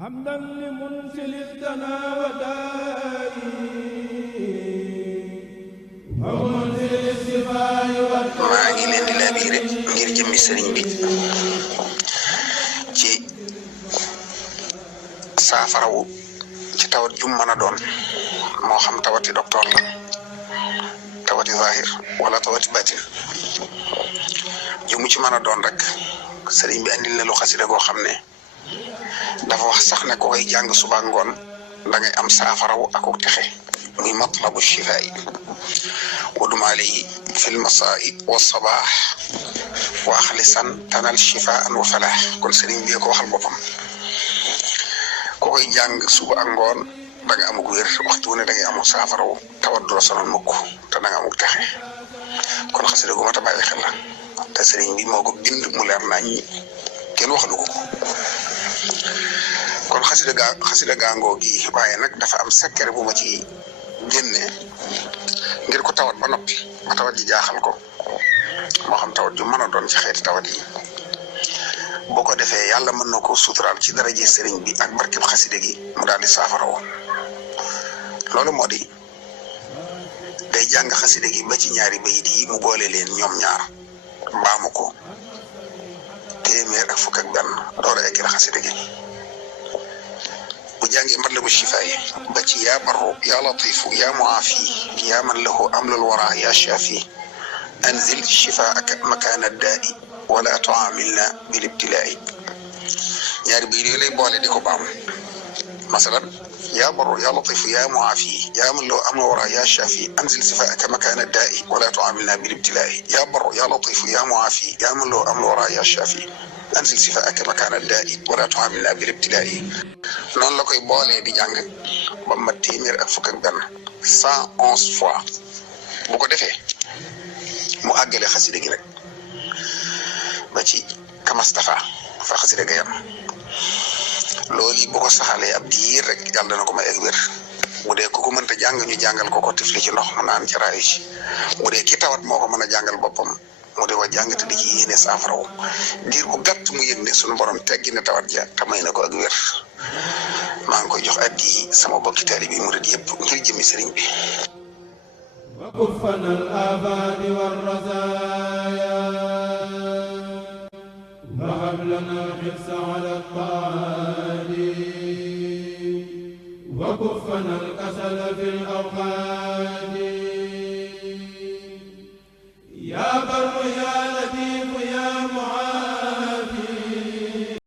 حمدا لمنزل الدنا ودائي ومنزل الشفاء maa ngi leen di laabire ngir jëmmi sëriñ bi ci saafarawu ci tawat jum mën a doon moo xam tawati docteur la tawati zahir wala tawati batin jumu ci mën a doon rek sëriñ bi andil na lu xasida goo xam ne dafa wax sax ne ko koy jàng suba ngoon da ngay am saafarawu akuk texe muy matlabu shifaa yi ودم عليه في المساء والصباح واخلصا تنال شفاء وفلاح كل سرين بيكو waxal boppam ko koy jàng suba ak ngoon da nga am wér waxtu ne da ngay am saafaraw tawat du la sonal mukk te da nga am texe kon xasida gu mata bàyyi xel la te sëriñ bi moo ko bind mu leer nañ kenn waxalu ko kon xasida gaangoo gi waaye nag dafa am secret bu ma ci génne ngir ko tawat ba noppi ba tawat ji jaaxal ko moo xam tawat ju mën a doon ci xeeti tawat yi boo ko defee yàlla mën na ko suturaal ci daraje sëriñ bi ak barkeb xaside gi mu daal di saafara woon loolu moo di day jàng xaside gi ba ci ñaari bayit yi mu boole leen ñoom ñaar baamu ko téeméer ak fukk ak benn door a eggal xaside gi وجاني مطلب الشفاء بتي يا بر يا لطيف يا معافي يا من له أمل الورى يا شافي أنزل شفاءك مكان الداء ولا تعاملنا بالابتلاء يا ربي لي بولي ديكو بام مثلا يا بر يا لطيف يا معافي يا من له أمل الورى يا شافي أنزل شفاءك مكان الداء ولا تعاملنا بالابتلاء يا بر يا لطيف يا معافي يا من له أمل الورى يا شافي أنزل شفاءك مكان الداء ولا تعاملنا بالابتلاء noonu la koy boolee di jàng ba ma téeméer ak fukk ak benn 111 fois bu ko defee mu àggale xasida gi rek ba ci kamastafa fa xasida ga yam loolu yi bu ko saxalee ab diir rek yàlla dana ko may ak wér bu dee ku ko mënta jàng ñu jàngal ko tifli ci ndox mu naan ci raayu ci bu dee ki tawat moo ko mën a jàngal boppam mu di ko jàng te di ci yéene saafaraw diir bu gàtt mu yëg ne sunu borom teggi na tawat ja te may na ko ak wér maa ngi koy jox addi sama bokki taalibe murid yëpp ngir jëmi sëriñ bi وكفنا الآفات والرزايا وهب لنا الحرص على الطاعات وكفنا الكسل في الأوقات